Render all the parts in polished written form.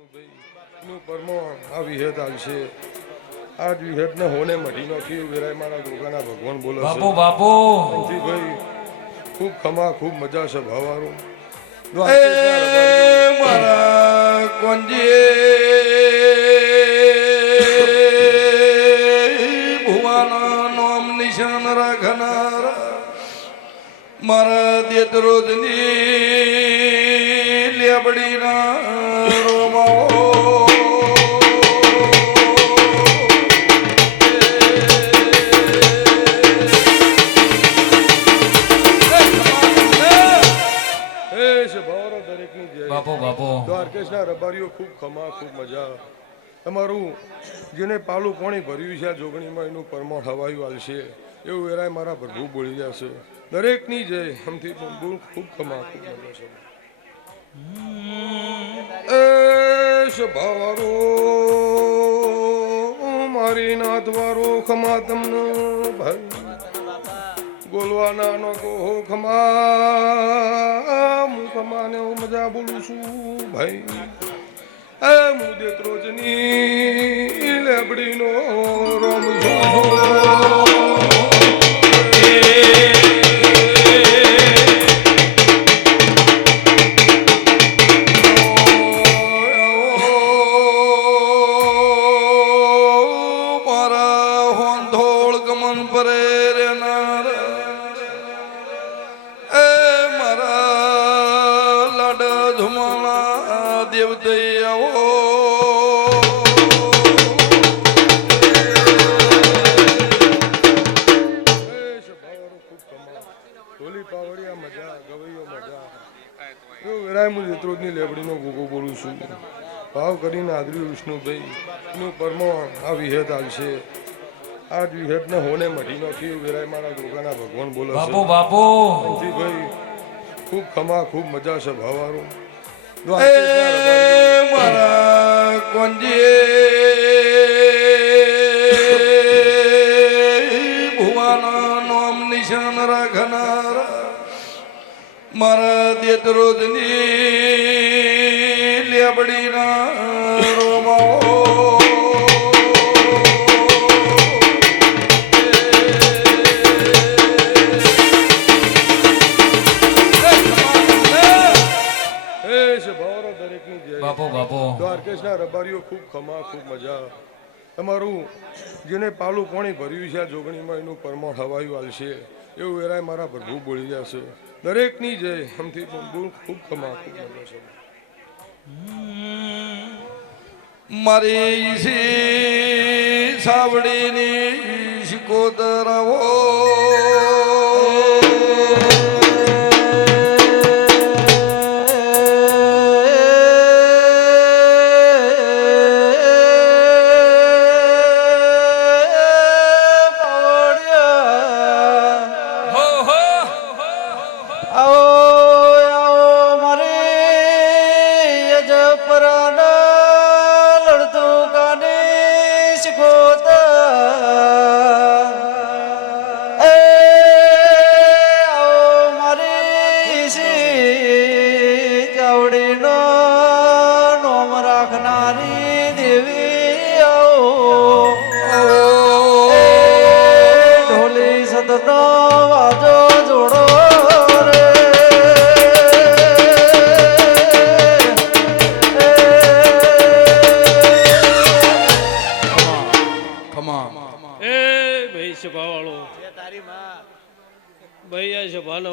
નું પરમો આ વિહેત આવશે. આ વિહેત ને હોને મઢી નાખ્યું વેરાય મારા ગોગાના ભગવાન બોલે છે. બાપુ બાપુ ભાઈ ખૂબ ખમા ખૂબ મજા છે ભાવારું. મારા કોંજી ભુવાના નામ નિશાન રાખનાર મારા દેતરોજની લેબડીના રોમાઓ બાપુ બાપુ દ્વારકેશના રબારીઓ ખૂબ ખમા ખૂબ મજા. તમારું જેને પાલું પાણી ભર્યું છે આ જોગણીમાં એનું પરમણ હવાયું હાલશે એવું વેરાય મારા પ્રભુ બોલી જશે. દરેકની જય હમથી ખૂબ ખમા ખૂબ મજા છે. એ સ્વભાવારો મારી નાથવારો ખમા તમને ભાઈ બોલવાના નો કહો ખમા હું ખમાને હું મજા બોલું છું ભાઈ. એ હું દેત્રોજની લેબડીનો રોમ છું. લેબડીનો ગોગો બોલું છું. ભાવ કરીને આદરી વિષ્ણુભાઈ એનું પરમો આ વિહેત આવશે. આ વિહેત ને હોને મઢી નાખ્યું વેરાય મારા ગોગાના ભગવાન બોલે છે. બાપુ બાપુ ભાઈ ખૂબ ખમા ખૂબ મજા છે ભાવારું. મારા કોંજી ભુવાના નામ નિશાન રાખનાર મારા દેતરોજની લેબડીના રોમાઓ બાપુ બાપુ દ્વારકેશના રબારીઓ ખૂબ ખમા ખૂબ મજા. તમારું જેને પાલું પાણી ભર્યું છે આ જોગણીમાં એનું પરમણ હવાયું હાલશે એવું વેરાય મારા પ્રભુ બોલી જશે. દરેકની જય હમથી ખૂબ ખમા ખૂબ મજા છે. મારી સાવડીની શિકોતરાવો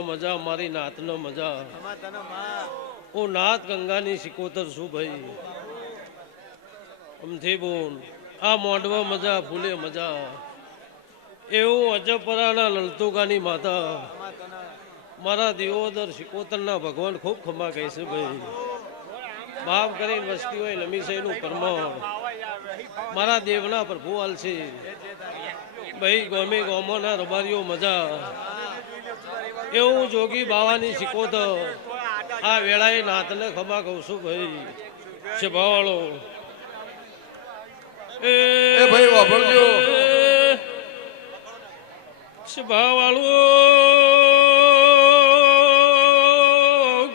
મજા મારી નાતનો મજા. હું નાત ગંગાની સિકોતર છું ભાઈ. અમથી બોલ આ મોઢવા મજા ફૂલે મજા એવું અજપરાના લલતુગાની માતા મારા દિયોદર સિકોતરના ભગવાન ખૂબ ખમા કહે છે ભાઈ. બાપ કરીને વસ્તી હોય લમીસાઈનું પરમાર મારા દેવના પ્રભુ હાલ છે ભાઈ. ગોમે ગોમોના રબારીઓ મજા એવું જોગી બાવાની શીખોતર આ વેળાએ નાતને ખમા કહું છું ભાઈ. શભાવાળો એ ભાઈ વાપરજો શભાવાળો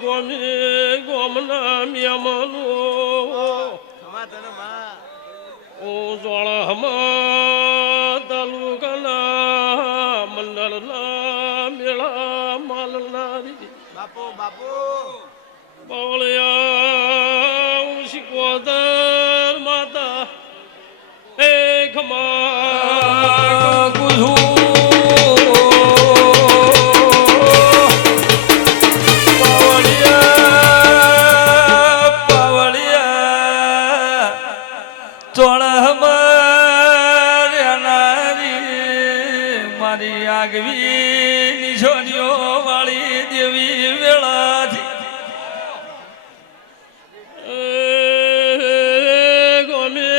ગોમે ગોમના મિયામાનો બાવળિયા શિકોતર માતા એ ખમા મારી આગવી નિશોનીઓ વાળી દેવી વેળાથી ગમે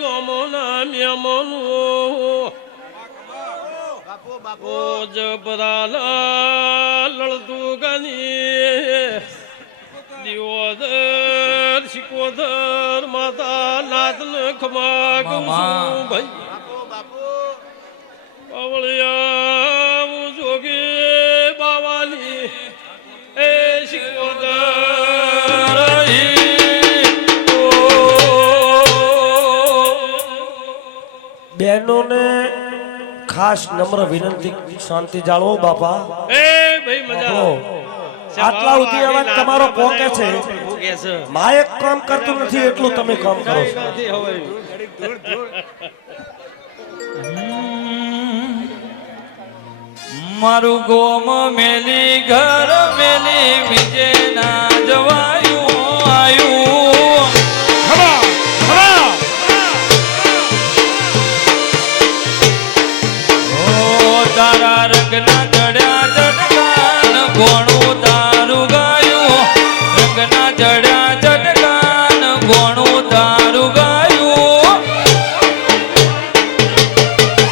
ગમોના મેમનું જબરાના લડતું ગાની દિયોદર શિકોદર માતા નાથન ખમા કહું છું ભાઈ બાવળિયા જોગી બાવાની એ શિકોદર બહેનોને ખાસ નમ્ર વિનંતી શાંતિ જાળવો બાપા. એ ભાઈ મજા આટલા ઉધી અવાજ તમારો પોકે છે. માયક કામ કરતું નથી એટલું તમે કામ કરો છો. મારું ગોમ મેલી ઘર મેલી બીજે ના જવાયું આયું તારા રંગના ચડ્યા ચટકાન ઘોણું તારું ગાયું રંગના ચડ્યા ચટકાન ઘોણું તારું ગાયું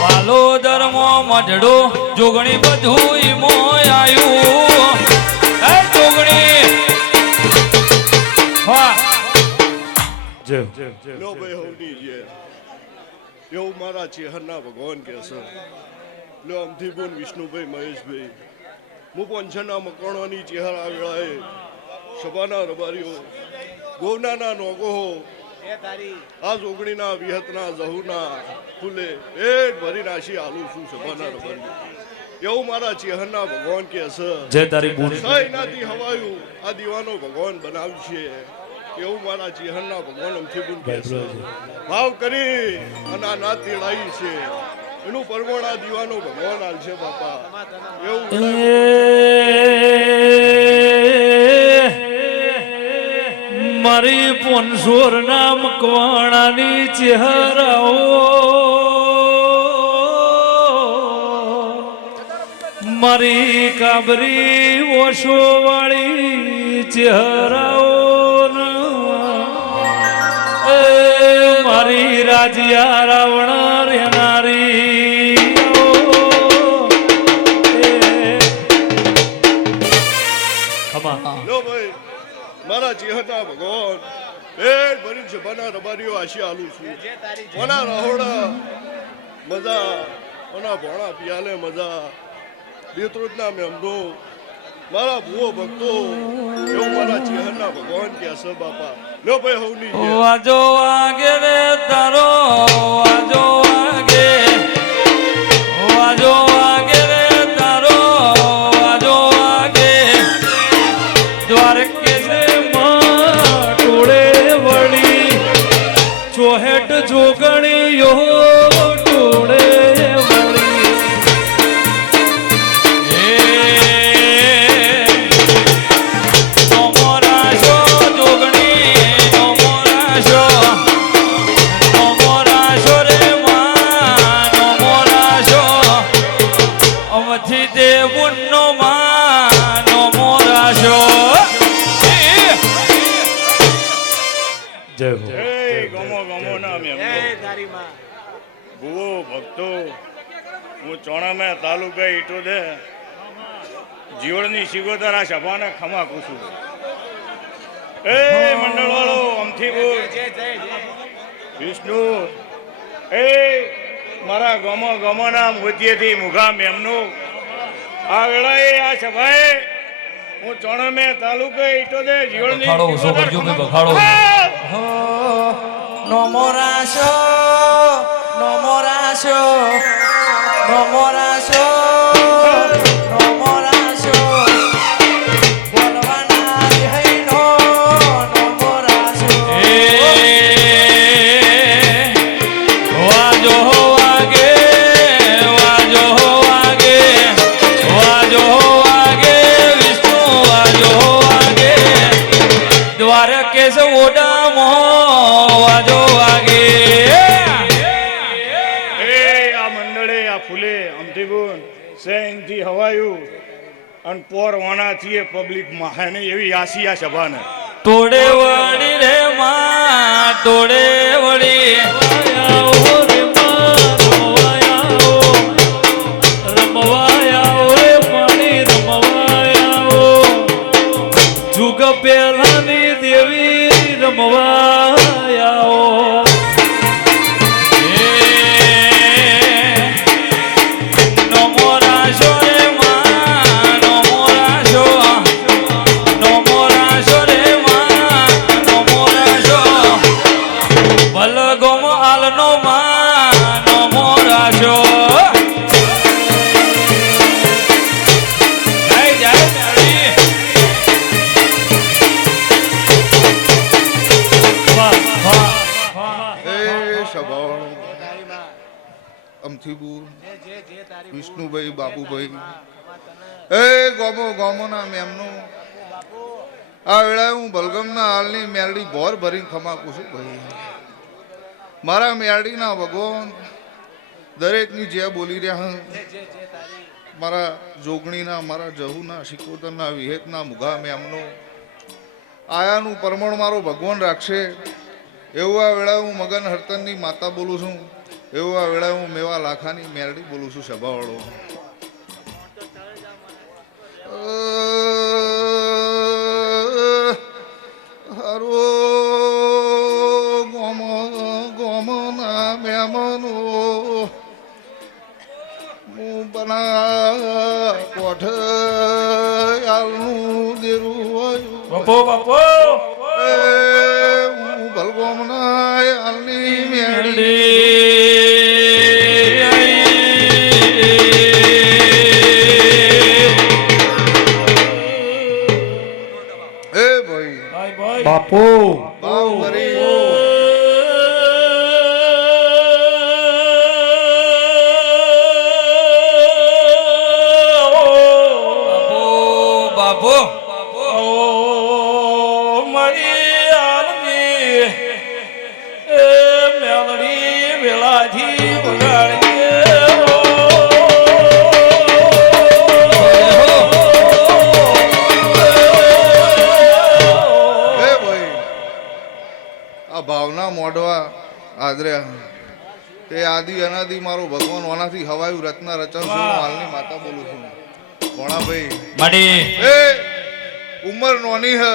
પાલો ધર્મો મઢડો જોગણી બધું મોય આયું એ જોગણી હા લો ભાઈ હોની જે એવું મારા ચેહરના ભગવાન કે છે લો અમથી બોન વિષ્ણુભાઈ મહેશભાઈ હું પંચના મકણોની ચેહરા વેળાએ સભાના રબારીઓ ગોવનાના નોગો આ જોગણીના વિહતના જહુના ફૂલે પેટ ભરી નાશી આલું છું સભાના રબારી એવું મારા ચેહરના ભગવાન કે છે જય તારી બુન. સાઈનાથી હવાયું આ દીવાનો ભગવાન બનાવશે એવું મારા ચેહરના ભગવાન અમથી બોન કે છે ભાવ કરી અને આ નાત તેડાઈ છે એનું પરમણ આ દીવાનો ભગવાન આલશે બાપા એવું મારી પોનસોર નામ કવાણાની ચહેરાઓ મારી કાબરી ઓશો વાળી ચહેરાઓ મારી રાજ્યા રાવણ રહેનારી લો ભાઈ મારા ચેહરના ભગવાન પેટ ભરી સભાના રબારીઓ આશી આલું છું કોના રહોડા મજા કોના ભોણા પિયાલે મજા બેત્રોજના મેમનો મારા ભૂવો ભક્તો એવું મારા ચેહરના ભગવાન કે છે બાપા લો ભાઈ હવની વાજો વાગે રે તારો વાજો વાગે વાજો વાગે રે તારો વાજો વાગે દ્વારકેશ માં ટોળે વળી ચોહેટ જોગણીયો ટોળે વળી નમોરાશો જોગણી નમોરાશો નમોરાશો રે માં નમોરાશો અમથી દેવુનો માં નમોરાશો જય હો ગમો ગમો ના મેં ભૂવો ભક્તો હું ચોણામાં તાલુકા ઈટોદે જીવડની શિગોતરા સભાને ખમા કુસું એ મંડળ વાળો અમથી બોલ વિષ્ણુ એ મારા ગમો ગમોના મોતીએથી મુઘા મેમનું આ વેળાએ આ સભાએ હું ચોણામાં તાલુકા ઈટોદે જીવડની બખાડો ઓછો કરજો ભાઈ, બખાડો. નમોરાશો નમોરાશો નમોરાશો નમોરાશો કે છે ઓડામો વાજો વાગે એ આ મંડળે આ ફૂલે અમથી ગુણ સેંગથી હવાયું અને પોર વાનાથી પબ્લિક માહે એવી આશિયા સભાને તોડે વળી રે માં તોડે વળી જુગ પેલાની દેવી રમવાયાઓ નમો રાશો રે માં નમો રાશો નમો રાશો રે માં નમો રાશો બલગોમ આલનો માં નમો રાશો જય જય મેળી એ સભાવાળો અમથીપુર વિષ્ણુભાઈ બાબુભાઈ એ ગોમોના મેમનો આ વેળાએ હું બલગમના હાલની મેરડી ભોર ભરીને ખમાકું છું ભાઈ મારા મેરડીના ભગવાન દરેકની જે બોલી રહ્યા મારા જોગણીના મારા જહુના શિકોતરના વિહેતના મુઘા મેમનો આયાનું પરમણ મારો ભગવાન રાખશે એવું આ વેળા હું મગન હરતનની માતા બોલું છું એવું આ વેળા હું મેવા લાખાની મેરડી બોલું છું સભાવાળો હારો ગોમના મેમનો હું બના કોઠ આલનું દેરું બાપો બાપો હું ભલગોમના આલની મેળી એ ભાઈ બાપુ ભાવ કરી બાપો મારી આલની એ મેલડી વેલાથી બગાડીએ એ ભાઈ આ ભાવના મોઢવા આદર્યા એ આદિ અનાદિ મારો ભગવાન ઓનાથી હવાયું રત્ના રચન છું હું હાલની માતા બોલું છું ભોણાભાઈ માડી એ ઉંમર નોની હે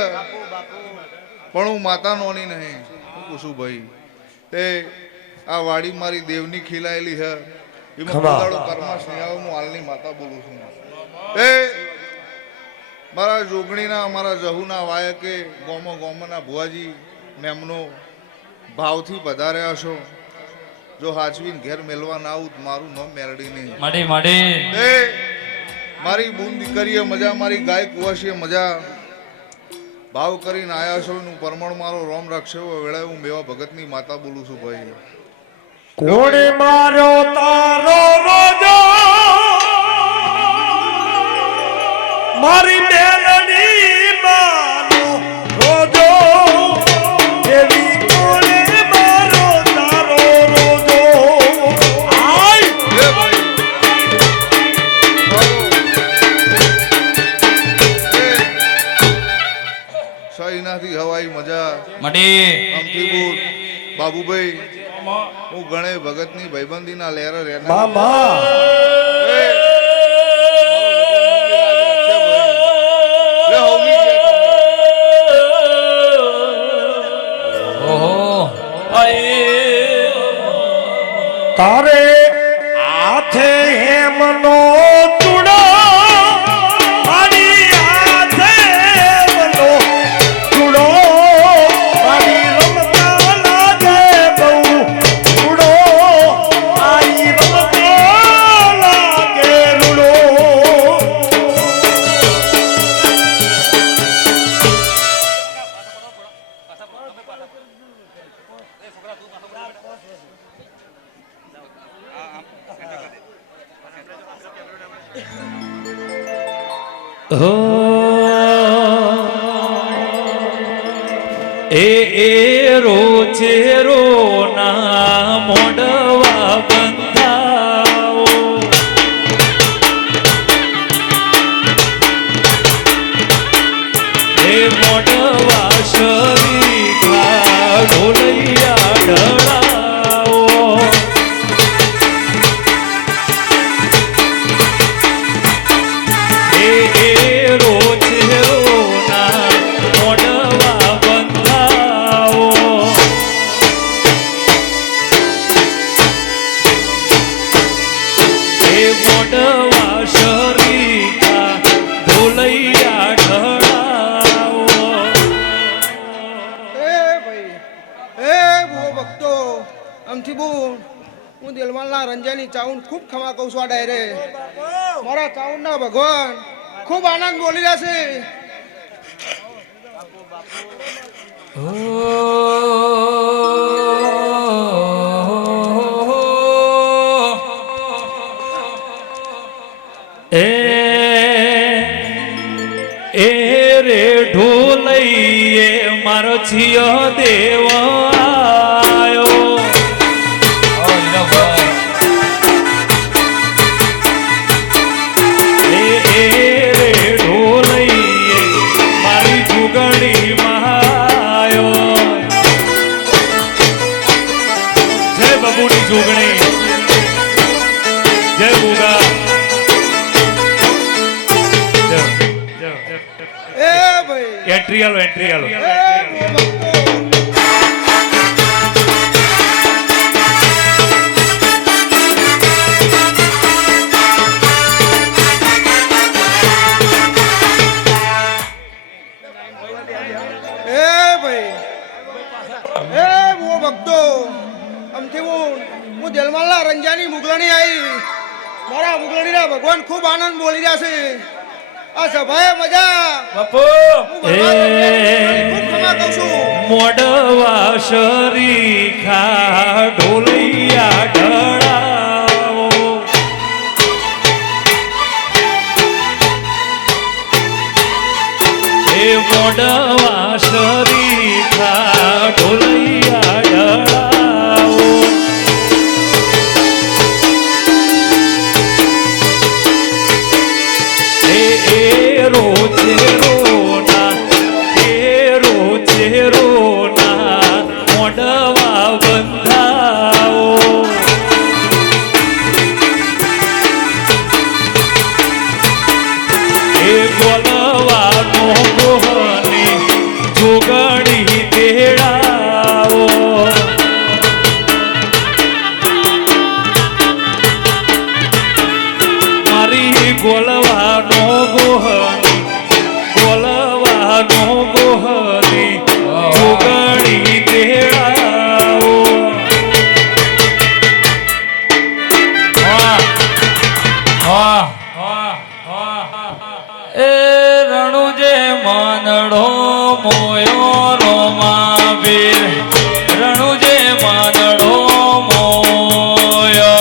પણ હું માતા નોની નહીં હું પૂછું ભાઈ તે આ વાડી મારી દેવની ખીલાયેલી હે એમાં પોતાડો કર્મા સ્નેહાઓ હું હાલની માતા બોલું છું એ મારા જોગણીના મારા જહુના વાયકે ગોમના ભુવાજી મેમનો ભાવથી પધાર્યા છો જો હાચવીને ઘેર મેલવા ના આવું તો મારું નામ મેરડી નહીં માડી માડી એ મારી બૂન દીકરીએ મજા મારી ગાય કુવાશીએ મજા ભાવ કરીને આયા છો નું પરમણ મારો રોમ રાખશે વેળાએ હું મેવા ભગતની માતા બોલું છું ભાઈ કોણે માર્યો તારો રોજો મારી મેલડી માનો રોજો એવી કોણે માર્યો તારો રોજો આય એ ભાઈ સહીનાથી હવાઈ મજા માડી આમથી બોલ બાબુભાઈ હું ગણે ભગતની ભાઈબંધીના લહેર રહેના મામા ઓહો તારે હાથે હેમનો ચૂડો મારી હાથે હેમનો ચૂડો મારી રમતા લાગે બહુ ચૂડો આઈ રમતા લાગે રૂડો એ રોચેરો ના મોડવા બંધાઓ એ મોડવા શરીખા ઢોલૈયા ઢળાઓ એ રોચેરો ના મોડવા બંધાઓ એ મોડવા શરીખા ઢોલૈયા ઢળાઓ એ ભાઈ એ બહુ ભક્તો આમથી બોલ હું દિલવાલના રંજાની ચાઉન ખૂબ ખમા કહું છું આ ડાયરે મારા ચાઉનના ભગવાન ખૂબ આનંદ બોલી રહ્યા છે એ રે ઢોલૈયે મારો છિયો દેવ આયો એ રે ઢોલૈયે મારી જુગણી મહાયો જય બબુની જુગણી જય ગુગા એ ભાઈ એન્ટ્રી આલો એન્ટ્રી આલો એ બહુ ભક્તો એ ભાઈ એ બહુ ભક્તો આમથી હું દિલવાલના રંજાની મુગલણી આવી મારા મુગલણીના ભગવાન ખૂબ આનંદ બોલી રહ્યા છે આ સભાએ મજા બાપુ હું ભગવાન રંજાની ખૂબ ખમા કહું છું મોડવા શરીખા ઢોલૈયા ઢળાવો એ મોડવા શરીખા ઢોલૈયા ઢળાવો એ રોજે રોના એ રોજે રોના મોડવા બંધાઓ એ ગોલવાનો ગોહની જોગણી તેડાવો મારી ગોલવાનો ગોહની ગોલવાનો ગોહની જોગણી તેડાવો એ રણુજે માનડો મોયો રોમા વીર રણુજે માનડો મોયો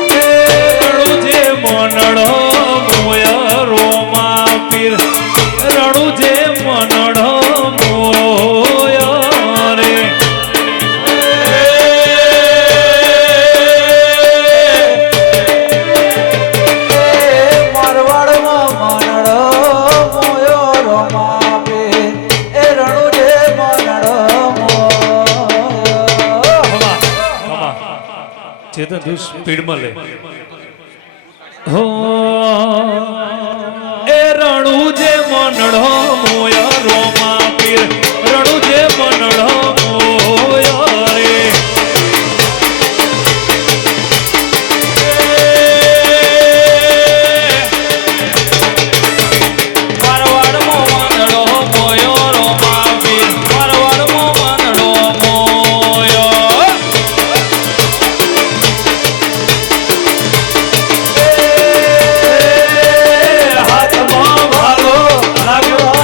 રણુજે માનડો મોયો રોમા વીર રણુજે માનડો મોયો રે ચેતન તું સ્પીડમાં લે હો એ રણુ જે મનડો મોયા રોમા પીર રણુ જે મનડો મોયા રે મારવાડમાં મનડો મોયો રોમા પીર મારવાડમાં મનડો મોયો હાથમાં ભાલો લાગ્યો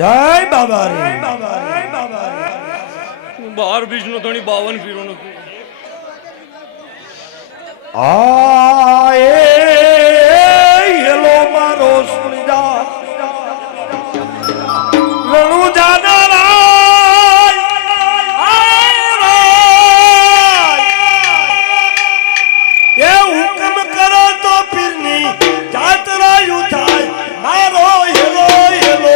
જય બાબા રે 12 બીજનો ધણી 52 પીરોનો આ એ હેલો મારો સુરજા રણુ જાના રાય એ હુકમ કરો તો પીરની જાતરાયું થાય મારો હેલો હેલો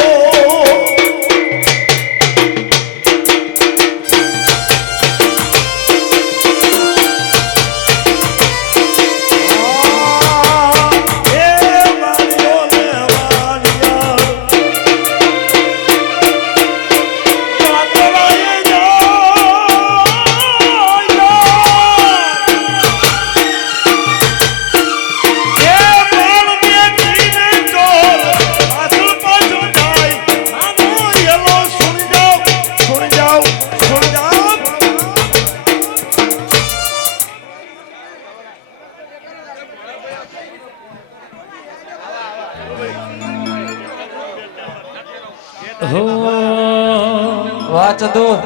વાહ ચતુર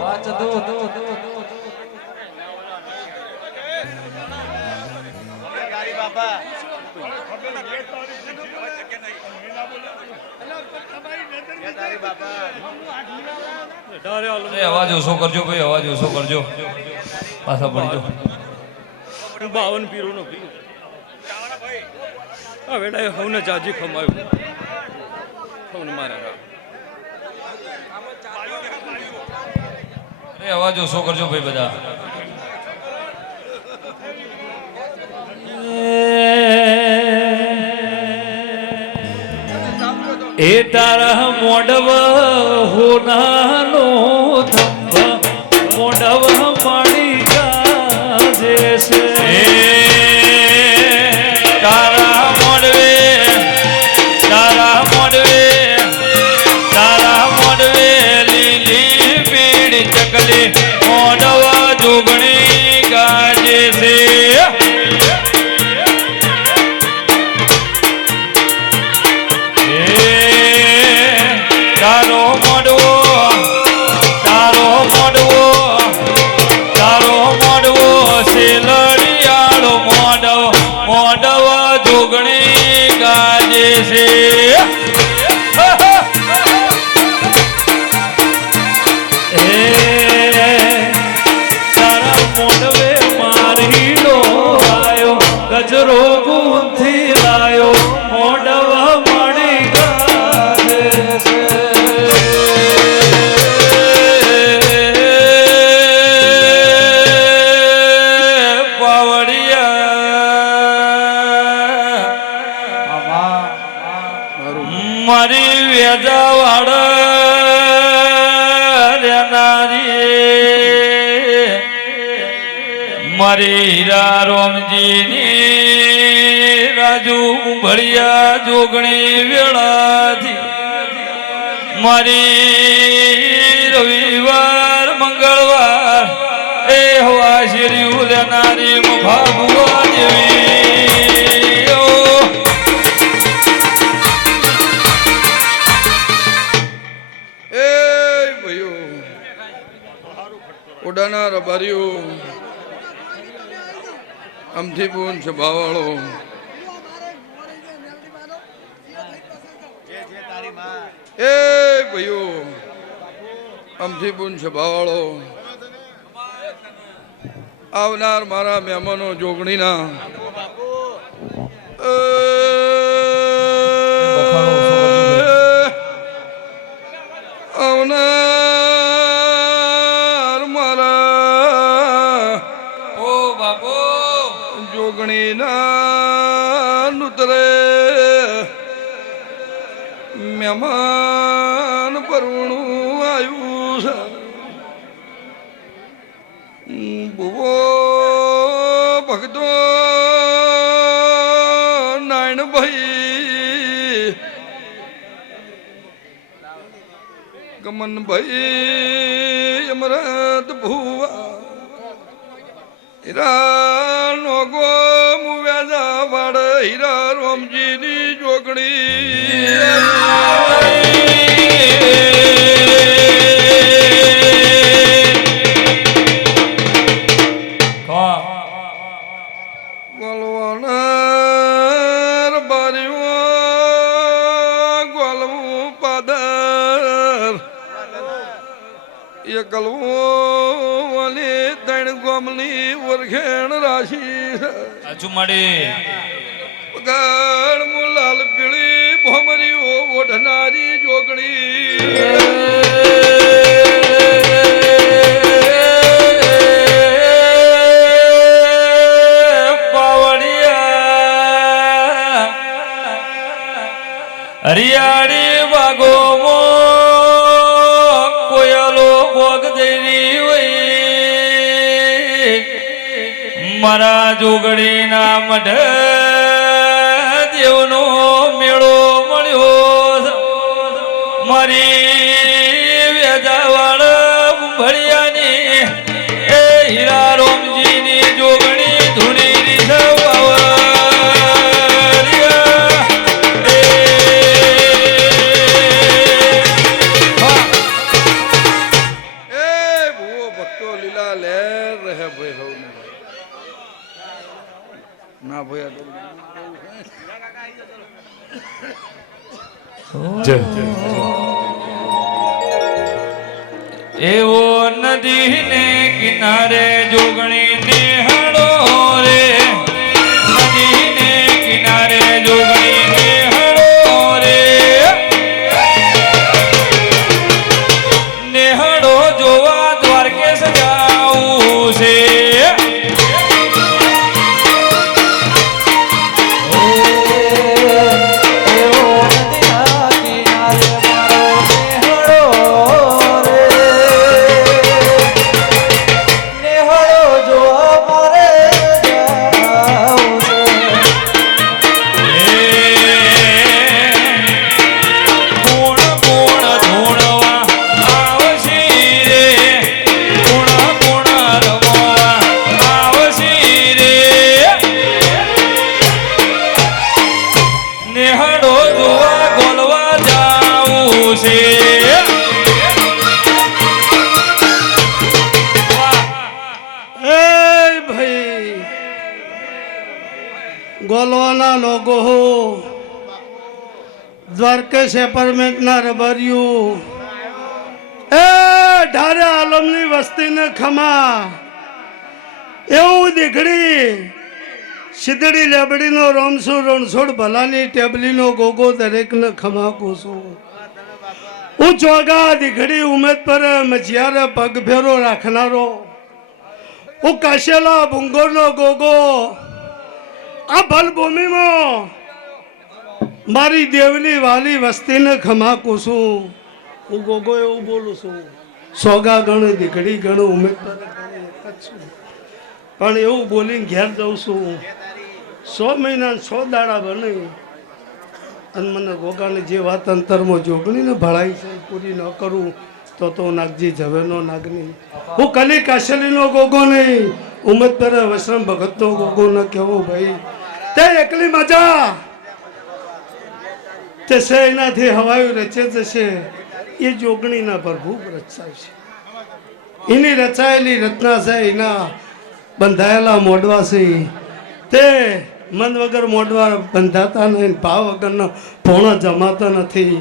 અવાજ ઓછો કરજો ભાઈ, અવાજ ઓછો કરજો, પાછા પડી જાઓ. 52 પીરોનો પીર આ વેડાએ હવને જાજી ખમાયું હવને મારા અવાજ ઓછો કરજો ભાઈ બધા. એ તારા મોડવ હોનાનો ધંભ મોડવ માડી ગાજે છે. તારા મોડવે લીલી પીળી ચકલી મોડવ જોગણી ગાજે છે. ગજરો ગુંથી લાયો મોડવ મળી ગાજે છે. મારી વેજાવાડ મારી હીરા રોમજીની રાજુ ભળિયા જોગણી વેળાથી મારી રવિવાર મંગળવાર એ હવા શેરી ઉલેનારી ભાગવા જેવી એ ભાઈઓ ઓડાના રબારીઓ અમથી પૂન સભાવાળો એ ભાઈઓ અમથી પૂન સભાવાળો આવનાર મારા મહેમાનો જોગણીના આવનાર મારા ઓ બાપુ જોગણીના નુતરે મહેમાન પરવણું આવ્યું છે. ભુવો ભગતો નારાયણભાઈ ગમનભાઈ અમરત ભુવા હીરા નોગો મુવ્યા વાડ હીરા રોમજીની જોગણી ત્રણ ગોમની ઓરખેણ રાશી હજુ મળે ગણ મુલાલ પીળી ભમરીઓ ઓઢનારી જોગણી હરિયાળી વાગો કોયલો ભોગ દેવી હોય મારા જોગડી ના મઢ દેવનો મેળો મળ્યો મારી વેજાવાળ ભળિયાની એ હીરા રોમજીની જોગણી ધૂણી ના ભાઈ એવો નદી ને કિનારે જોગણી નિહાળો રે નદી ને કિનારે જોગણી નિહાળો રે નિહાળો જોવા દ્વારકેશ જાવું છે ગોલવાના લોકો દ્વારકેશ એપાર્ટમેન્ટના રબરિયું એ ઢારે આલમની વસ્તીને ખમા એવું દીકડી સિદ્ધડી લેબડીનો રોમસુ રણછોડ ભલાની ટેબલીનો ગોગો દરેકને ખમા કોશું હું ચોગા દીકડી ઉમેદ પર મજિયારે પગ ફેરો રાખનારો હું કાશેલા ભૂંગોરનો ગોગો આ ભલભૂમિમાં મારી દેવની વાલી વસ્તીને ખમાકું છું હું ગોગો એવું બોલું છું સોગા ગણ દીકડી ગણ ઉમેદ પર એક જ છું પણ એવું બોલીને ઘેર જાઉં છું 100 મહિના 100 દાડા બને અને મને ગોગાને જે વાત અંતરમાં જોગણીને ભળાઈ છે પૂરી ન કરું તો નાગજી ઝવેરનો નાગની હું કલી કાશલીનો ગોગો નહીં ઉમેદ પર વસરમ ભગતનો ગોગો ન કહેવો ભાઈ તે એકલી મજા તે છે એનાથી હવાયું રચે જશે એ જોગણીના પ્રભુ રચાય છે એની રચાયેલી રચના છે એના બંધાયેલા મોડવા છે તે મન વગર મોડવા બંધાતા નહીં ભાવ વગરનો ભોણો જમાતો નથી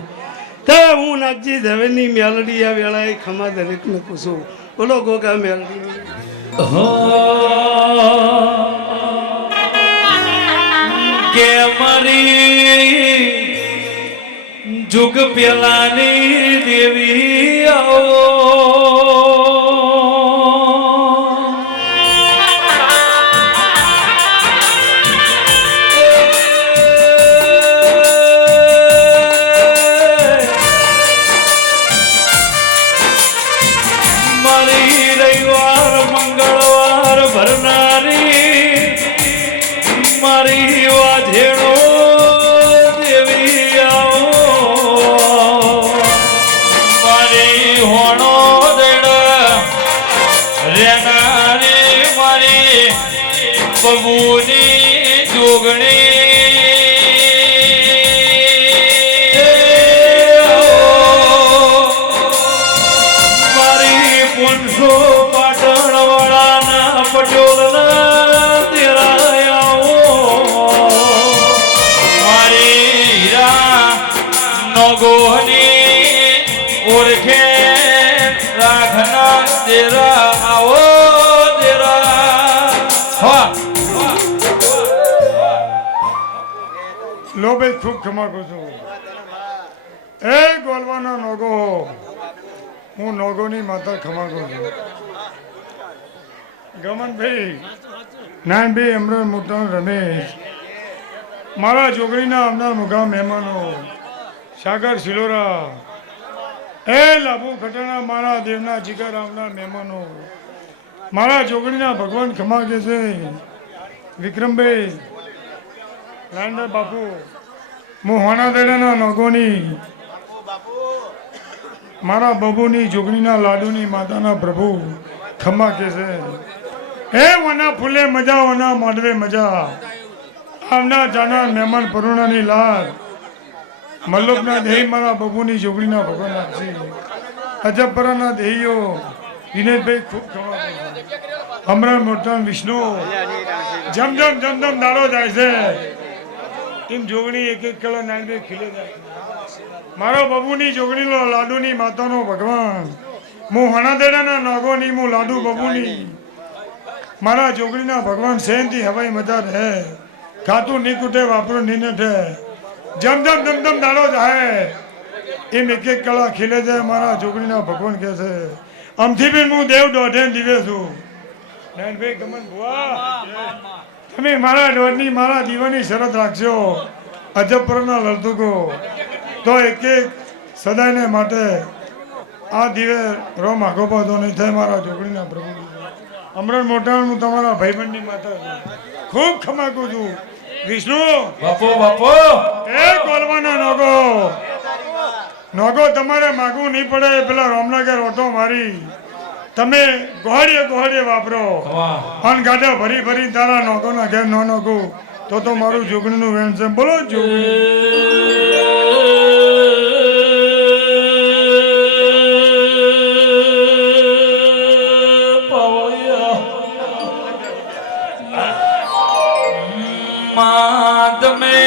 તે હું નાગજી ઝવેરની મેલડી આ વેળાએ ખમા દરેકને પૂછું બોલો ગોગા મેલડી કે મારી જુગ પેલાની દેવી આવો મારી રવિવાર મંગળવાર ભરનારી મારી વાધેણો દેવી આવો મારી હોણો દેડ રેનારી મારી બબુની જોગણી મારી 500 પાટણ વાળાના પટોળના નગોની ઓળખે રાખના દેરા આવો દેરા ભાઈ ખૂબ ખમાકું છું. એ ગોલવાનો નોગો, હું નોગોની માતા ખમાકું છું. ગમનભાઈ, નાનભાઈ, અમરણ મોટા રમેશ, મારા જોગણીના આવનાર મુકામ મહેમાનો, સાગર સિલોરા, એ લાભુ ખટાણા, મારા દેવના જીગર આવનાર મહેમાનો, મારા જોગણીના ભગવાન ખમા કે છે, વિક્રમભાઈ, નાનભાઈ બાપુ, હું હોનાદેડાના નગોની, મારા બબુની જોગણીના લાડુની માતાના પ્રભુ ખમા કે છે. એ વના ફૂલે મજા, વના મોઢવે મજા, આવનાર જાનાર મહેમાન પરુણાની લાડ, મલ્લોકના દેહી મારા બબુની જોગણીના ભગવાન આપશે. અજબપરાના દેહીઓ વિનેશભાઈ ખૂબ ખમા કે છે. અમરણ મોટા વિષ્ણુ, જમ દાડો જાય છે એમ જોગણી એક એક કલા નાનબે ખીલે જાય. મારો બબુની જોગણીનો લાડુની માતાનો ભગવાન, હું હણાદેડાના નાગોની, હું લાડુ બબુની, મારા જોગણીના ભગવાન સેનથી હવાઈ મજા રહે, ખાતું ની કુટે વાપરું ની નઠે, જમ દાડો જાય એમ એક એક કલા ખીલે જાય. મારા જોગણીના ભગવાન કહે છે, આમથી બી હું દેવ દોઢે દિવે છું. નાનભાઈ ગમન ભુવા, તમે મારા દોડની, મારા દીવાની શરત રાખજો. અજબપરના લડતુકો તો એક એક સદાયને માટે આ દિવે રોમ આગોપાતો નહીં થાય. મારા જોગણીના પ્રભુ અમરણ મોટા, હું તમારા ભાઈબંધની માતા છું, ખૂબ ખમાકું છું. વિષ્ણુ બાપો બાપો, એ ગોલવાના નોગો તમારે માગવું નહીં પડે. પેલા રોમનગર ઓટો મારી તમે ગોહડીએ વાપરો, અન ગાડા ભરી ભરી તારા નોગોના ઘેર નો નોગું તો મારું જોગણીનું વેણ છે. બોલો જોગણી. તમે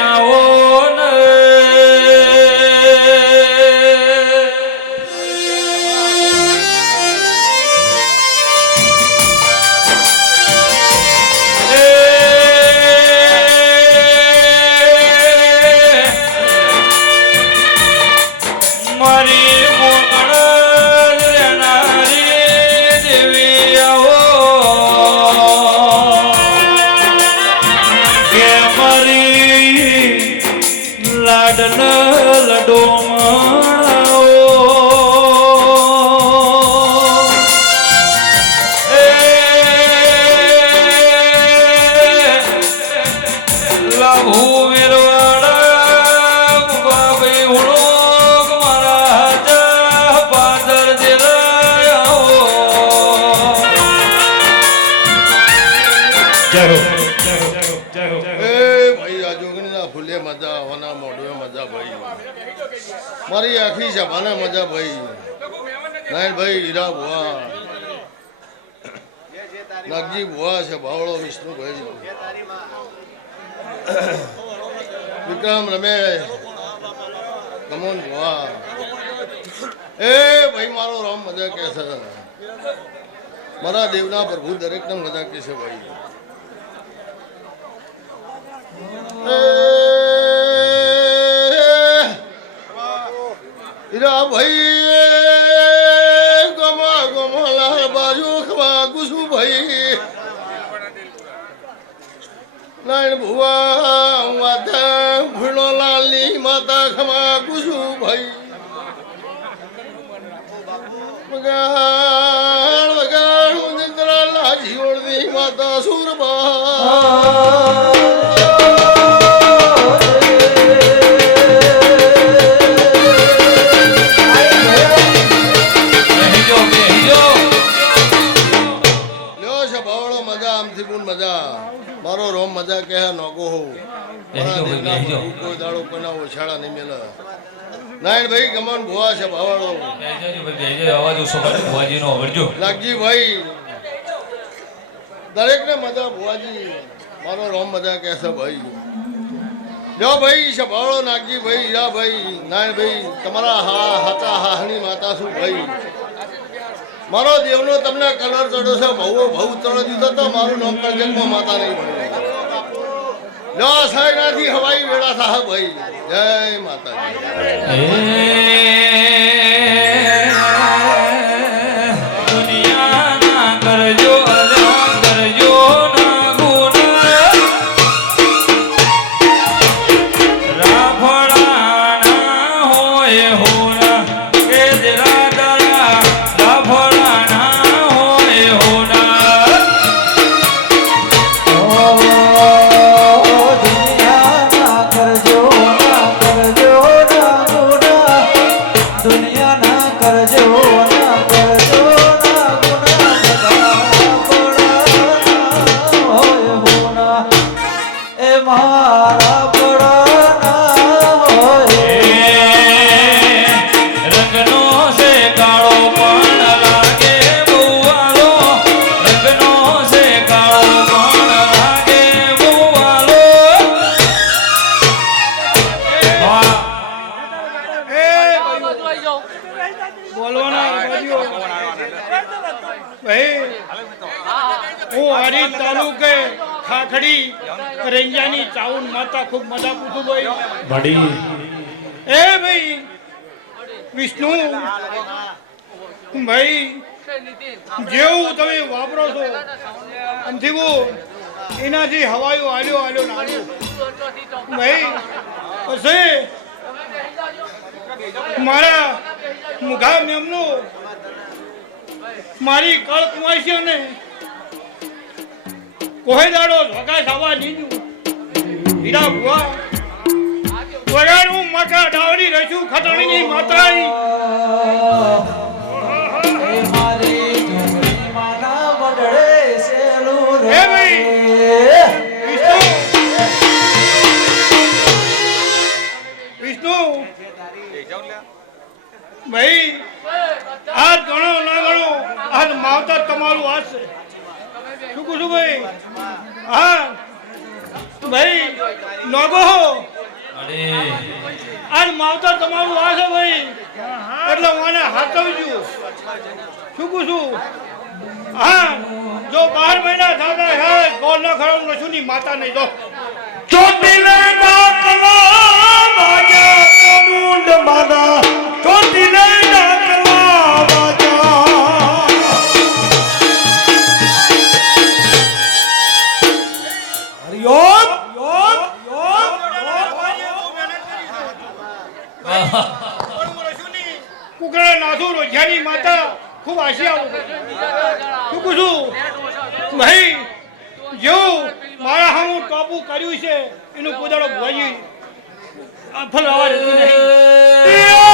આવો ને મારી મોકળ રહેનારી દેવી આવો કે મારી લાડન લડો લાભુ મેરવાડા બાબી ઉણો મારા પાદર દેરાયો. એ ભાઈ આ જોગણીના ફૂલે મજા, હોના મોઢવે મજા ભાઈ, મારી આખી સભાને મજા ભાઈ. નાયણ ભાઈ, હીરા ભુવા, નાગજી ભુવા છે, ભાવળો વિષ્ણુભાઈ, વિક્રમ રમેશ, કમોન ભુવા. એ ભાઈ મારો રામ મજા કે છે, મારા દેવના પ્રભુ દરેકને મજા કે છે ભાઈ. હીરા ભાઈ ગમા બાજુ ખવા ગુસુ ભાઈ. નાયણ ભુવા માતા ભૂલો લાલની માતા ખમા ગુસુ ભાઈ. વગાડ મુજિંદ્રા લાજી ઓળની માતા સુરબા. મારો રોમ મજા કે નોગો હોઉં કોઈ દાડો કોઈના ઓછાળા નહીં મેલે. નાયણ ભાઈ ગમન ભુવા છે, ભાવાળો લાગજી ભાઈ, દરેક ને મજા ભુવાજી. મારો રોમ મજા કે છે ભાઈ. જો ભાઈ સભાળો નાગજી ભાઈ, હીરા ભાઈ, નાયણ ભાઈ, તમારા હાચા હાહની માતા શું ભાઈ. મારો દેવનો તમને કલર ચડ્યો છે, બહુ ચડો દીધો તો મારું નામ કરજનમાં માતા નહીં મળ્યું. લો સાયનાથી હવાઈ વેળા સાહેબ ભાઈ જય માતાજી દુનિયાના કરજો અલ્યા કરજો ના ગુણ રાફડાના હોય હોના કે જરા દરા રાફડાના હોય હોના રંગનો છે કાળો પણ લાગે બુવાલો રંગનો છે કાળો પણ લાગે બુવાલો બોલવાના ભાઈ હું હરી તાલુકે ખાખડી રેંજાની ચાઉન માતા ખૂબ મજા પૂછું ભાઈ એ ભાઈ વિષ્ણુ ભાઈ જેવું તમે વાપરો છો અંતિમો એનાથી હવાયું આલ્યો નાલ્યો ભાઈ પછી મારા મુઘા મેમનું મારી કળ કુંવાસી ને કોહેદાડો ધોકા થવા દીધું હીરા ભુવા વગાડું મકા ડાવડી રસું ખટણીની માતાઈ હે ભાઈ વિષ્ણુ ભાઈ આજ ગણો ના ગણો આજ માવતર તમારું હાથ છે શું કહું છું ભાઈ હા ભાઈ નોગો આજ માવતર તમારું આ છે ભાઈ એટલે મને હાથવજો શું કહું છું હા જો 12 મહિના થતા હે ગોળ ન ખરાબ નશું ની માતા નહીં તો ચોટીલે ડાકલા બાજા મુંડ માદા ચોટીલે ડાકલા બાજા હરિઓમ કુકડા નાથુ રોજ્યાની માતા ખૂબ આશિયા શું કહું છું ભાઈ જો મારા હામું ટોપું કર્યું છે એનું કોદાળો ભોજી ફલ અવાજ નહીં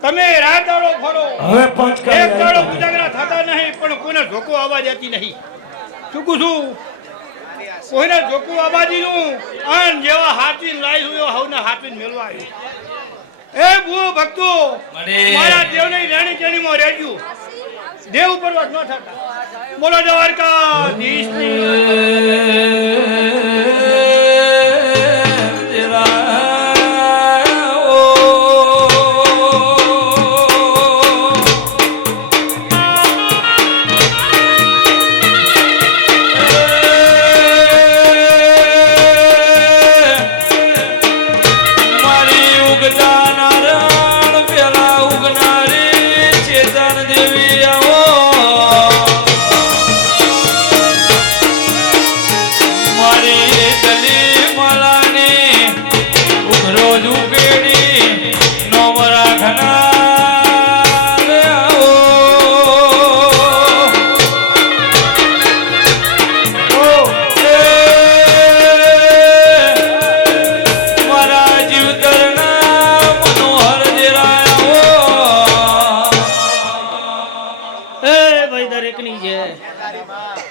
તમે રાત દાડો ફરો હવે પંચ કરી એક દાડો ઉજાગરા થતા નહીં પણ કોઈને ઝોકો આવવા દેતી નહીં શું કહું છું કોઈને ઝોકું આબાદીનું અન જેવા હાથવી લાઈ એવા હવને હાથવી મેળવા આવ્યું એ ભૂ ભક્તો મારા દેવની રેણી કેણીમાં રહેજો દેવ ઉપર વાત ન થતા બોલો દ્વારકાધીશની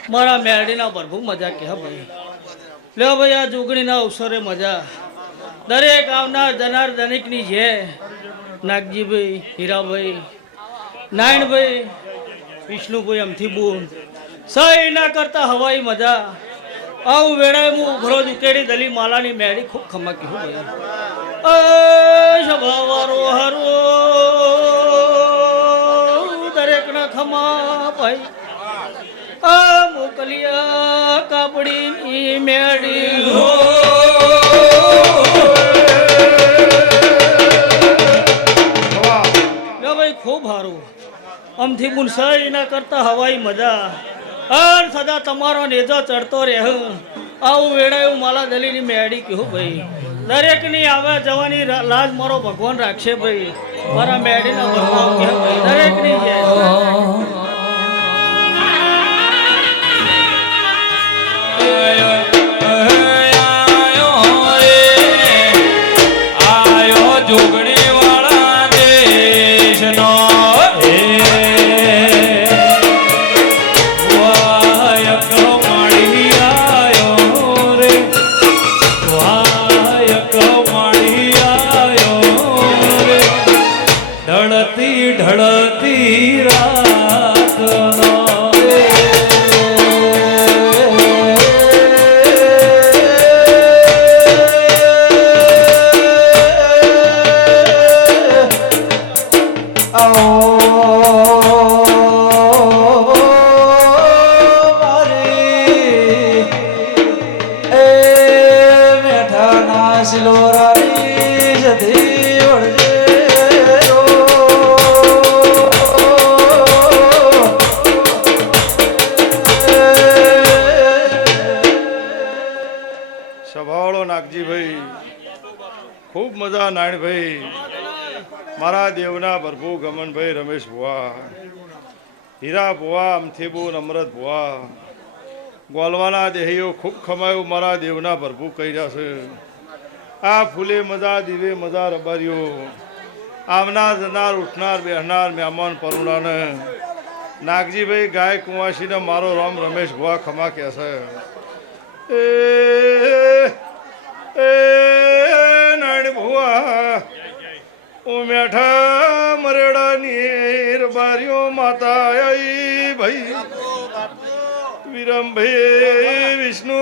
મારા મેરડીના પ્રભુ મજા કે ભાઈ લ્યો ભાઈ આ જોગણીના અવસરે મજા દરેક આવનાર જનાર દનિકની છે નાગજીભાઈ હીરાભાઈ નારાયણભાઈ વિષ્ણુભાઈ અમથી બોન સહી ના કરતા હવાઈ મજા આવું વેળાએ હું ઉઘરો ઉકેડી દલી માલાની મેળી ખૂબ ખમાકી હું ભાઈ સભાવારો હારો દરેકના ખમા ભાઈ આ મોકલિયા કાપડીની મેળી હો ભાઈ ખૂબ સારું આમથી મુનસાઈ ના કરતા હવાઈ મજા અન સદા તમારો નેજો ચડતો રહે આવું વેળાયું માલા દલીની મેળી કહું ભાઈ દરેકની આવવા જવાની લાજ મારો ભગવાન રાખશે ભાઈ મારા મેળીના ભગવાન કહે ભાઈ દરેકની જય જોગણી વાળા દેશનો વાયક મળી આયો રે વાયક મળી આયો રે ઢળતી ઢળતી રાતનો સભાવાળો નાગજીભાઈ ખૂબ મજા નાયણભાઈ મારા દેવના પ્રભુ ગમનભાઈ રમેશ ભુવા હીરા ભુવા અમથીબુન અમરત ભુવા ગોલવાના દેહીઓ ખૂબ ખમાયું મારા દેવના પ્રભુ કહી રહ્યા છે આ ફૂલે મજા દીવે મજા રબારીઓ આવનાર જનાર ઉઠનાર બેહનાર મહેમાન પરુણાને નાગજીભાઈ ગાય કુંવાસીને મારો રામ રમેશ ભુવા ખમા કહે છે એ નાણ ભુવા ઓ મેઠા મરેડાની રબારીઓ માતા આઈ ભાઈ વિરમભાઈ વિષ્ણુ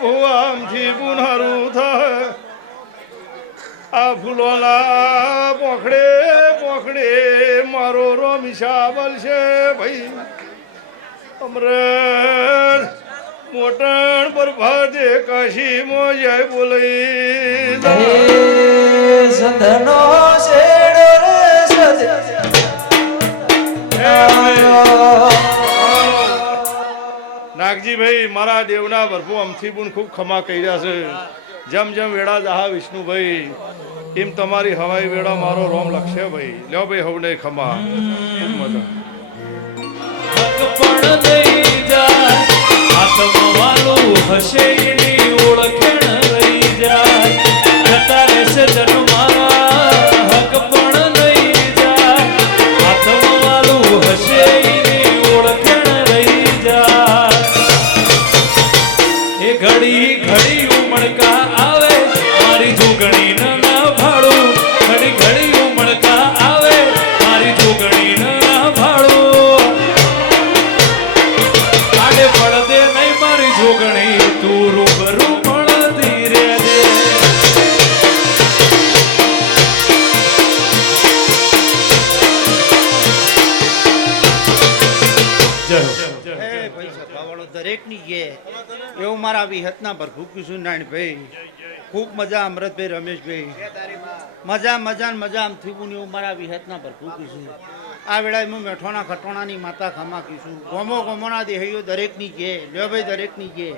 ભુવામથી પુનહારું થાય આ ફૂલોના પોખડે પોખડે મારો રોમિશા બલશે ભાઈ અમરત મોટણ પર ભાદે કાશી મોજય બોલઈ સંધનો શેડો રે સજે નાગજીભાઈ મારા દેવના પ્રભુ અમથી પણ ખૂબ ખમા કહી રહ્યા છે જેમ જેમ વેળા જહા વિષ્ણુભાઈ એમ તમારી હવાઈ વેળા મારો રોમ લખશે ભાઈ લ્યો ભાઈ હવને ખમા ખૂબ મજા પણ દઈ જાય આત્મવાળું હશે એની ઓળખણ રહી જાય જતા રહેશે જન્મારા હક પણ દઈ જાય આત્મવાળું હશે એની ઓળખણ રહી જાય એ ઘડી ઘડી ઉમળકા આવે મારી જોગણી ના ભાડું ઘડી ઘડી ઉમળકા આવે મારી જોગણી ના ભાડું આડે પડદે નહીં મારી જોગણી તું રૂબરૂ મળતી રે દે દરેકની ગે એવું મારા વિહતના પ્રભુ કીશું નારાયણભાઈ ખૂબ મજા અમરતભાઈ રમેશભાઈ મજા મજા ને મજા આમ થયું એવું મારા વિહતના પ્રભુ કીશું આ વેળાએ હું મેઠોના ખટોણાની માતા ખમા કીશું ગોમો ગોમોના દેહીઓ દરેકની ગે લ્યો ભાઈ દરેકની ગે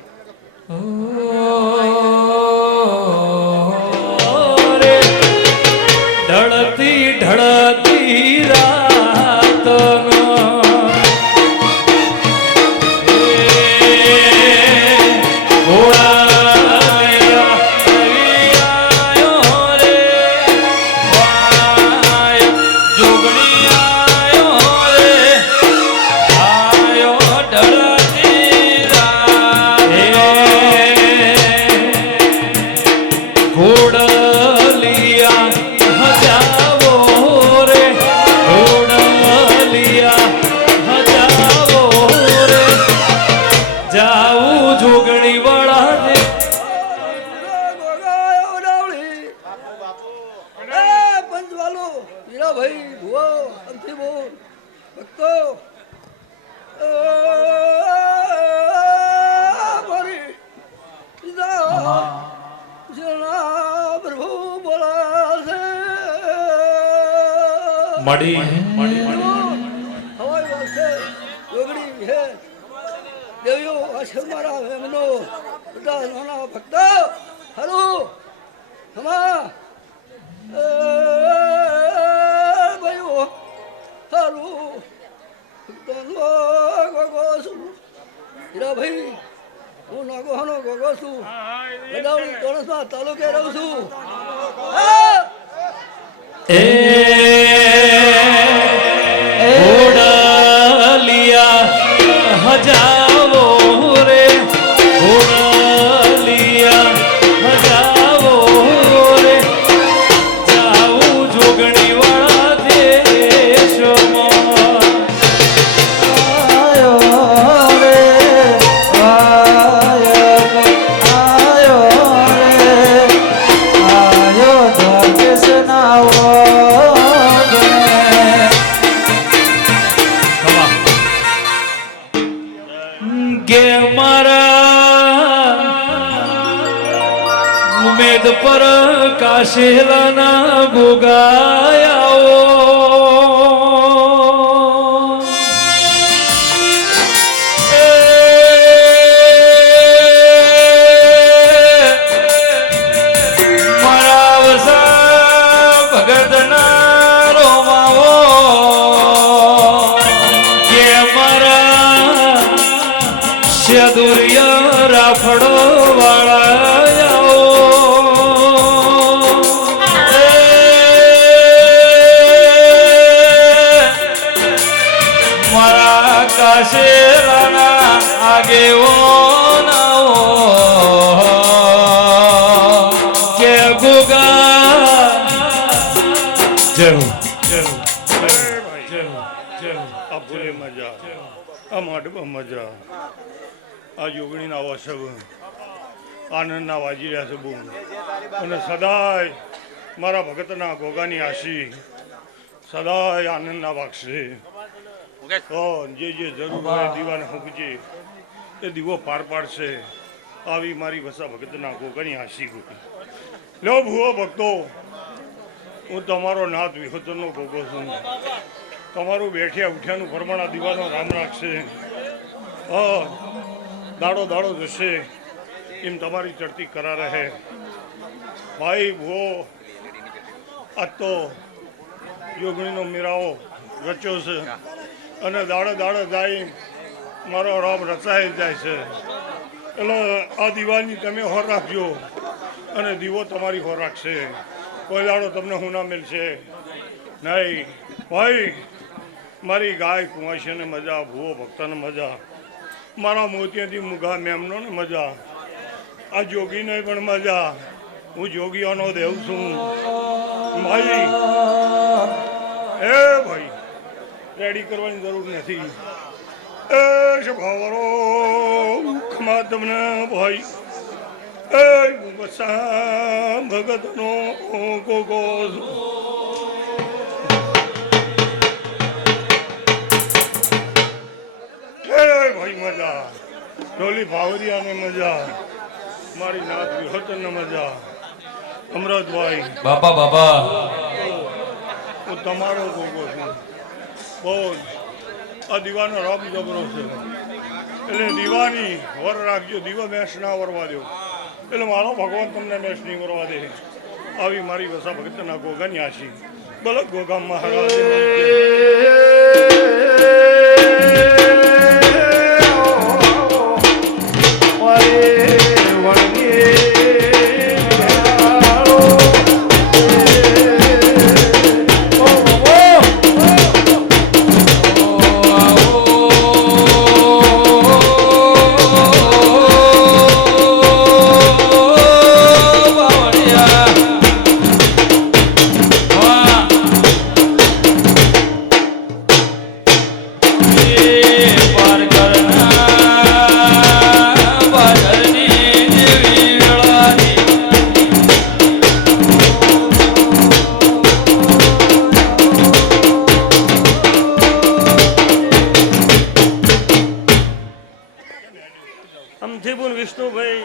ઢળતી ઢળતી રાતનો મળી હવાઈ વાલસે જોગણી હે દેવીઓ આશીર મારા એમનો બધા નાના ભક્ત હલો હમા ભાઈઓ હાલો ભક્તનો ગોગો છું હીરાભાઈ હું નાગોહાનો ગોગો છું ગદાવળી તણસમાં તાલુકે રહું છું એ ઓડલિયા હજાવો રે ઓડલિયા હજાવો રે જાવું જોગણી વાળા દેશમાં કે મારા ઉમેદ પર કાશેલાના ગોગાયાઓ મારા વસા ભગતના રોમાઓ કે મારા સદુરિયા રાફડો વાળા મારા કાશેરાના આગેવાનાઓ કે ગુગા જય આ ભૂલે મજા આ માટમાં મજા આ જોગણીના વસવ આનંદના વાજી રહ્યા છે બહુ અને સદાય મારા ભગતના ગોગાની આશી સદાય આનંદના વાગશે તો જે જરૂર હોય દીવાને હુકજે એ દીવો પાર પાડશે આવી મારી વસા ભગતના ગોગાની આશી ગોગી લો ભૂવો ભક્તો હું તમારો નાથ વિહોતરનો ગોગો છું તમારું બેઠ્યા ઉઠ્યાનું પરમાણા દીવાનો રામ રાખશે દાડો દાડો જશે એમ તમારી ચડતી કરા રહે ભાઈ ભો આજ તો યોગણીનો મેળાવો રચ્યો છે અને દાડે દાડે જાય મારો રામ રચાઈ જાય છે એટલે આ દીવાની તમે હોર રાખજો અને દીવો તમારી હોર રાખશે કોઈ દાડો તમને હું ના મળશે નહીં ભાઈ મારી ગાય કુંવાશીને મજા ભૂવો ભક્તને મજા મારા મોતિયાથી મુગા મેમનો ને મજા આ જોગીને પણ મજા હું જોગીઓનો દેવ છું ભાઈ એ ભાઈ રેડી કરવાની જરૂર નથી એ શભાવરો ખમા તમને ભાઈ એ બસા ભગતનો ગોગો ભાઈ મજા ઢોલી ભાવરિયાને મજા મારી નાથ વિહોતરને મજા અમરતભાઈ બાપા બાપા હું તમારો ગોગો છું બોલ આ દીવાનો રામ જબરો છે એટલે દીવાની વર રાખજો દીવા મેશ ના વરવા દો એટલે મારો ભગવાન તમને મેશ નહીં વરવા દે આવી મારી વસા ભગતના ગોગાની આશી બોલો ગોગા મહારાજ વિષ્ણુભાઈ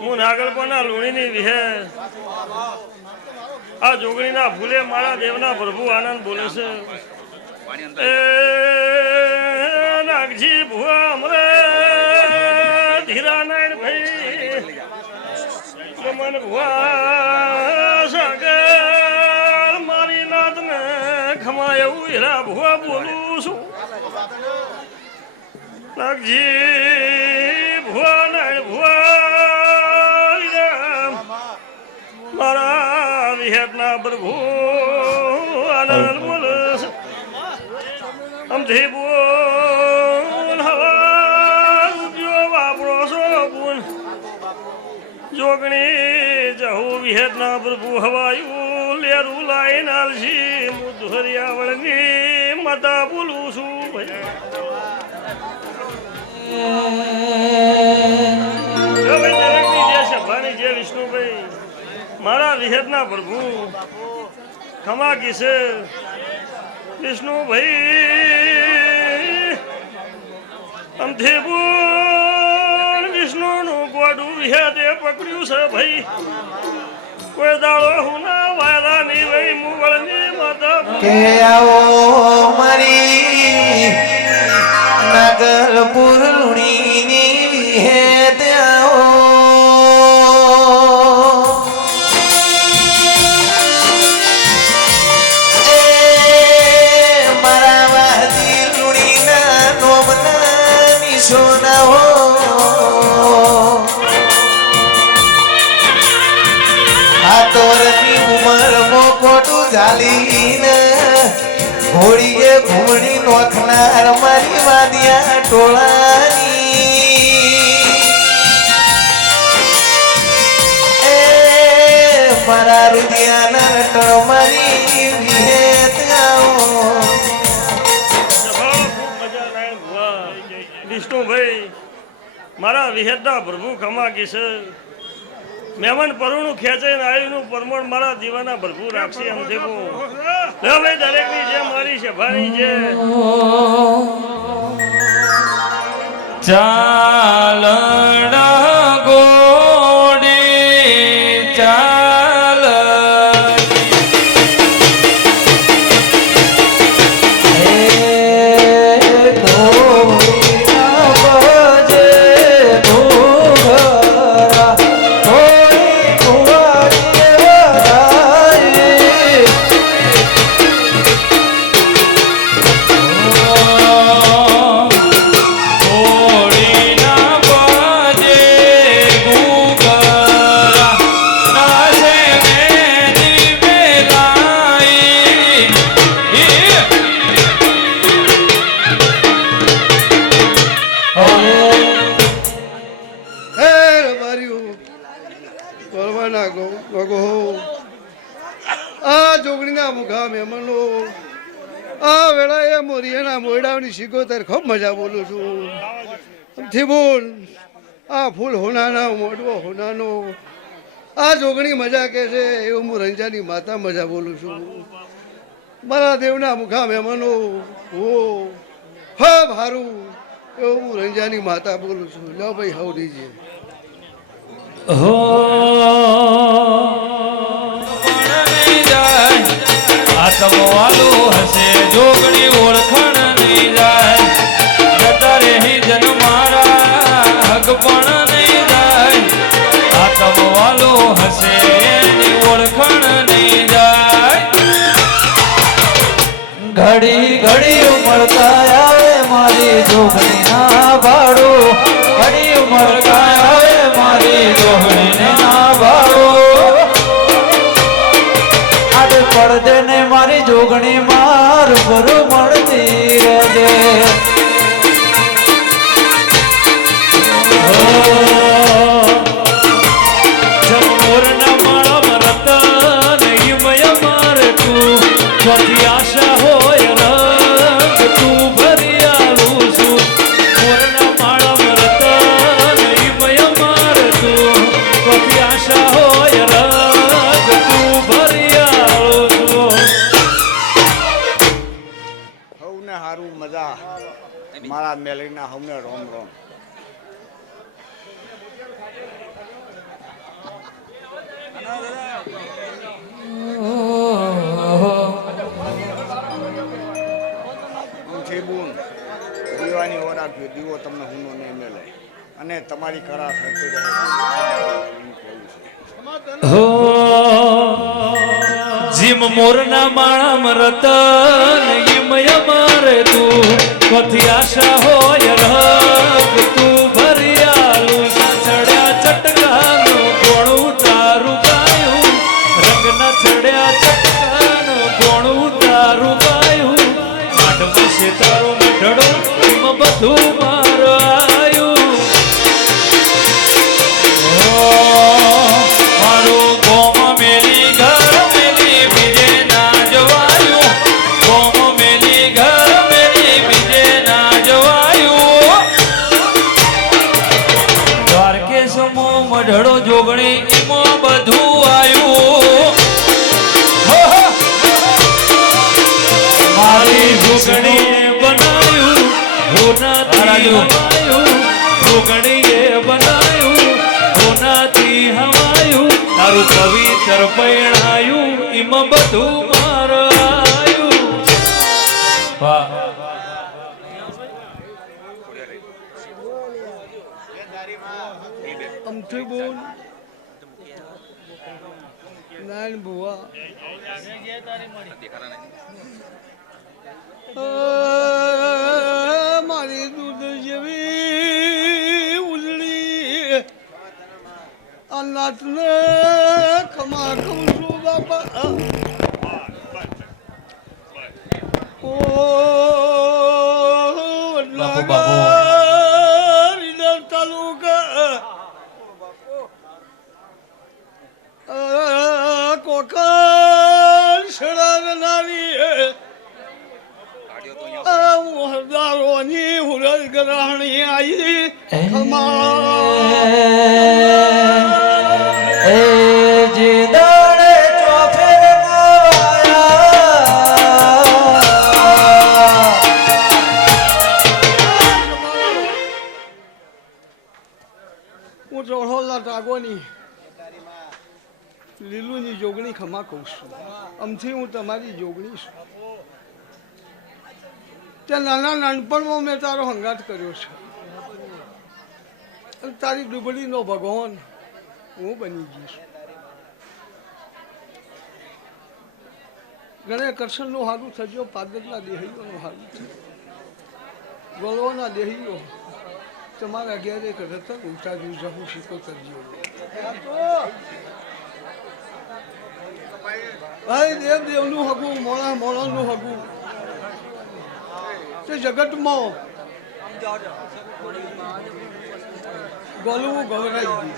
હું નાગલપના લુણીની વિહે આ જોગણીના ફૂલે મારા દેવના પ્રભુ આનંદ બોલે છે એ નાગજી ભુવા અમરે ધીરાનાયણ ભાઈ મન ભુવા સાગર મારી નાતને ખમાય એવું હીરા ભુવા બોલું છું નાગજી ભુવા નાયણ ભુવા મારા વિહેતના પ્રભુ આનંદ બોલે છે અમથી બોલ હવા રૂપિયો વાપરો છો બોલ જોગણી જહુ વિહેતના પ્રભુ હવાયું લેરું લાઈન આલશી હું ધોરિયાવળની માતા બોલું છું ભાઈ જય સભાની જય વિષ્ણુભાઈ મારા વિહેતના પ્રભુ ખમા કિસે વિષ્ણુભાઈ અમથી બોલ વિષ્ણુનું ગોડું વિહેતે પકડ્યું છે ભાઈ કોઈ દાડો હું ના વાયરા ની ભાઈ મુગળની માતા કે આવો મારી નગર પુરણીની હેત આવો ચાલીને ઘોડીએ ઘૂમડી નોખનાર મારી વાદિયા ટોળાની એ મારા રુદિયાના રટણ મારી વિહેત વિષ્ણુભાઈ મારા વિહેતના પ્રભુ ખમા કિશે મહેમાન પરુણું ખેંચાઈને આવ્યું પરમણ મારા દીવાના ભરપૂર રાખશે એમ દેવું ભાઈ દરેકની જે મારી છે ભારી છે ચાલણા ગોડી ચાલ શિકોતર ખૂબ મજા બોલું છું થી બોલ આ ફૂલ હોનાના મોડવો હોનાનો આ જોગણી મજા કે છે એવું હું રંજાની માતા મજા બોલું છું મારા દેવના મુખા મહેમાનો હો હા ભારું એવું હું રંજાની માતા બોલું છું લો ભાઈ હવ દીજે હો આતમ વાલું હશે જોગણી ઓળખણ નહીં જાય જતા રહી જન મારા હક પણ નહીં જાય આતમ વાલું હશે એની ઓળખણ નહીં જાય ઘડી ઘડી ઉમળકા આવે મારી જોગણી ના ભાડું ઘડી ઉમળકા આવે મારી જોગણી ના ભાડું આડે પડદે ને મારી જોગણી માર ભરું મળતી રહેજે મોરના માળા મરતા નહીં મય માર તું સ્વાથી આશા હોય રંગ તું ભરી આવું છું મોરના માળા મરતા નહીં મય માર તું સ્વાથી આશા હોય રંગ તું ભરી આવું છું હવને હારું મજા મારા મેલીના હવને રોમ રોમ ઓ અમથેબુન દીવાની ઓર રાખજો, દીવો તમને હુનો નહીં મળે અને તમારી કળા થતી રહે. હો જીમ મોરના માણમ રતન ઈમ અમારે તું કોથી આશા હોય રગ તું ભરિયાલુ ચડ્યા ચટકાનું ગોણું તારું ગાયું રંગના ચડ્યા ચટકાનું ગોણું તારું ગાયું માટમાં છે તારો મઢડો ઈમ બધું મારો આયું મારું ગોમ મેલી ઘર મેલી બીજે ના જવાયું ગોમ મેલી ઘર મેલી બીજે ના જવાયું દ્વારકેશ મો મઢડો જોગણી ઈમો બધું આયું મારી જોગણીએ બનાયું હોનાથી હવાયું જોગણીએ બનાયું હોનાથી હવાયું તારું પવિત્ર પૈણાયું ઈમ બધું મારાયું વાહ અમથેબુન નાન ભુવા મારી દૂધ જેવી ઉજળી આ નાતને ખમા ખમ છું બાપા. ઓ વડનગર તાલુકા કોકણ શરણાની હરદારોની હુરજ ગ્રહણી આવી એ જે દાડે ચોફેર હું ચોળોલા ટાગોની લીલુની જોગણી ખમા કહું છું. આમથી હું તમારી જોગણી છું. ત્યાં નાના નાનપણમાં મેં તારો હંગાત કર્યો છે અને તારી ડુબળીનો ભગવાન હું બની જઈશ. ગણે કરશનનું હારું થજો, પાદરના દેહીઓનું હારું થયું, ગોળવાના દેહીઓ તમારા ઘેર એક રતન ઉતાર્યું જહું શીખો કરજો. ભાઈ દેવ દેવનું હગું, મોણા મોણાનું હગું તે જગતમાં ગોલવું ગવરાઈ ગયું.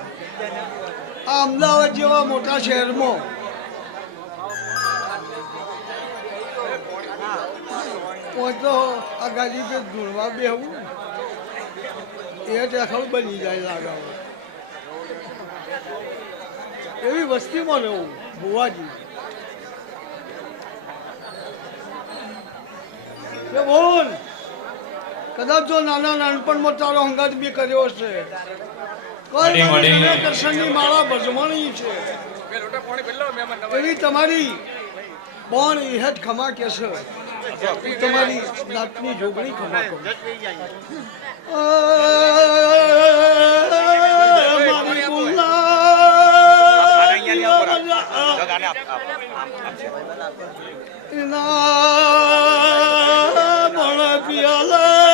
આ અમદાવાદ જેવા મોટા શહેરમાં પહોંચતો આ ગાડી પે ધૂળવા બેહવું એ ટેખલ બની જાય લાગે. એવી વસ્તીમાં રહેવું ભુવાજી. બોલ કદાચ જો નાના નાનપણમાં તારો હંગાત બી કર્યો છે, કૃષ્ણની માળા ભજવાણી છે એવી તમારી બોન હેત ખમા કે છે તમારી નાતની જોગણી ખમા કહું. મારી એના મણ પિયાલા